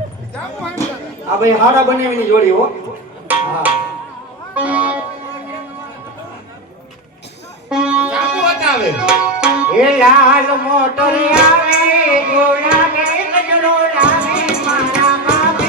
આ ભાઈ હાડા બનાવીની જોડી હો. હા ચાકુ બતાવે એ લાલ મોટર આવે ગોળા ને કજરો લાવે મારા બાપે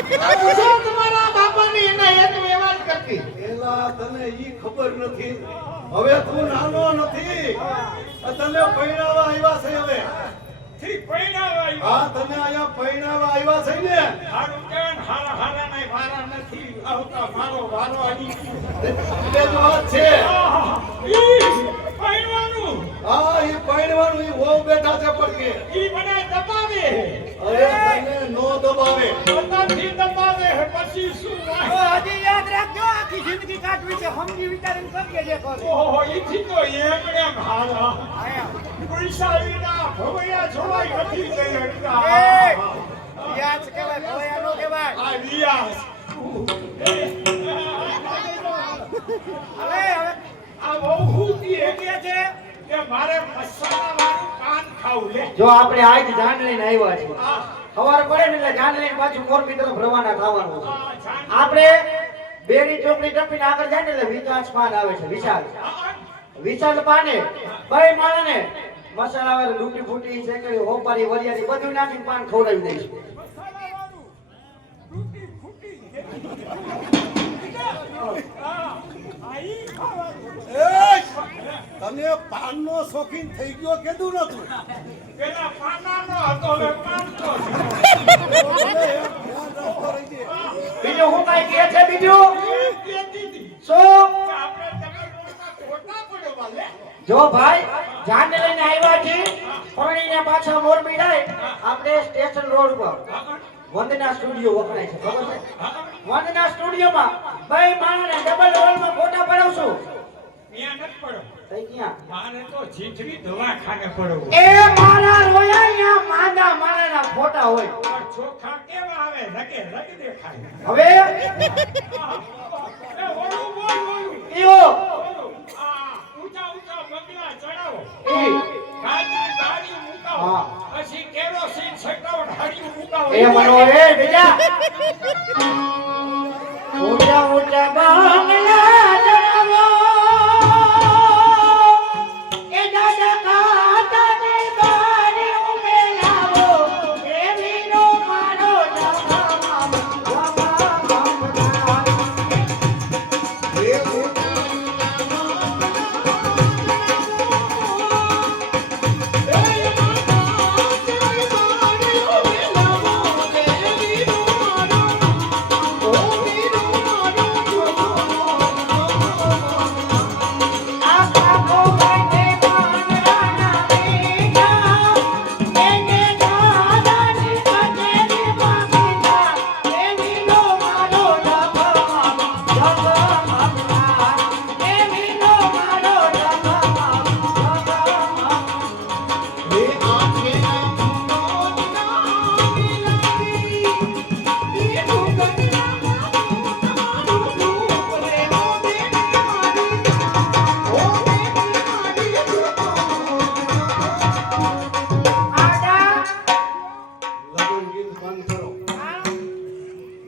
તમારા બાપાની એના હેતુ એવા જ કરતી એલા તને ઈ ખબર નથી હવે તું નાનો નથી તને પૈણાવા આવ્યા છે હવે થી પૈણાવા આવ્યા હા તને આયા પૈણાવા આવ્યા છે ને હારું કેન હારા હારા નહીં વારા નથી આવતા મારો વારો આવી એટલે જ વાત છે ઈ પૈણવાનું હા ઈ પૈણવાનું ઈ હોવ બેઠા છે પડકે ઈ મને દબાવે અરે તને નો દબાવે પોતાથી દબાવે પછી શું હજી યાદ રાખજો આખી જિંદગી કાઢવી છે સમજી વિચારીને કરીએ જે કરો. ઓહો ઈથી તો એમણે હારા પૈસા વિના ભવૈયા જોવાય નથી ગયડતા યાદ કહેવાય ભવૈયા નો કહેવાય. આ રિયાસ હવે આ બહુ હુતી કે છે કે મારે મસાલા વાળું પાન ખાવું લે જો આપણે આજ જાન લઈને આવ્યા છીએ ખબર પડે ને એટલે જાન લઈને પાછું મોરબી તરફ રવાના થવાનું છે. આપણે બેરી ચોકડી ટપીને આગળ જાય ને એટલે વિકાસ પાન આવે છે વિશાલ પાને ભાઈ માણને મસાલા વાળું ડૂટી ફૂટી શેકડી હોપારી વરિયાળી બધું નાખીને પાન ખવડાવી દઈશું. તને પાનનો શોખીન થઈ ગયો કેદું નતું પેલા પાનાનો હતો હવે પાનનો બીજું હું કઈ કહે છે બીજું કેતી શું આપણે તમે રોડમાં ખોટા પડ્યો વાલે જો ભાઈ જાન લઈને આવ્યા છીએ પરણીને પાછા મોરબી જાય આપણે સ્ટેશન રોડ પર વંદના સ્ટુડિયો વખણાય છે ખબર છે વંદના સ્ટુડિયોમાં ભાઈ માણને ડબલ રોલમાં ફોટા પડાવશું ત્યાં નથી પડ્યો તઈ ક્યાં મારે તો જીજરી દવાખાને પડવું એ મારા રોયા અહીંયા માંદા મારાના ફોટા હોય ચોખા કેવા આવે રગે રગ દેખાય હવે એ ઓલું બોલ ઓલું ઈઓ આ ઊંચા ઊંચા બંગલા ચડાવો ઈ ગાડી ગાડી મુકાવો હા. પછી કેરોસીન છટાવ ઢાળી મુકાવો એ મનો એ બીજા ઊંચા ઊંચા બંગલા ચડાવો એ દાદા કાતાની બારી ઉમે લાવો એ વીરો મારો જગા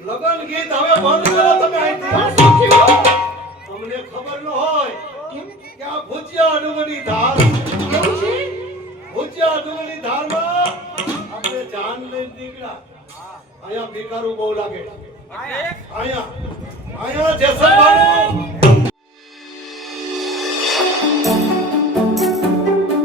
લગન ગીત હવે બંધ કરો તમે અહીંથી તમને ખબર ન હોય કે આ ભુજિયા ડુંગરની ધાર ભુજિયા ડુંગરની ધારમાં આપણે જાન લઈને નીકળ્યા અહીંયા ભિખારું બહુ લાગે અહીંયા જેસલભાઈ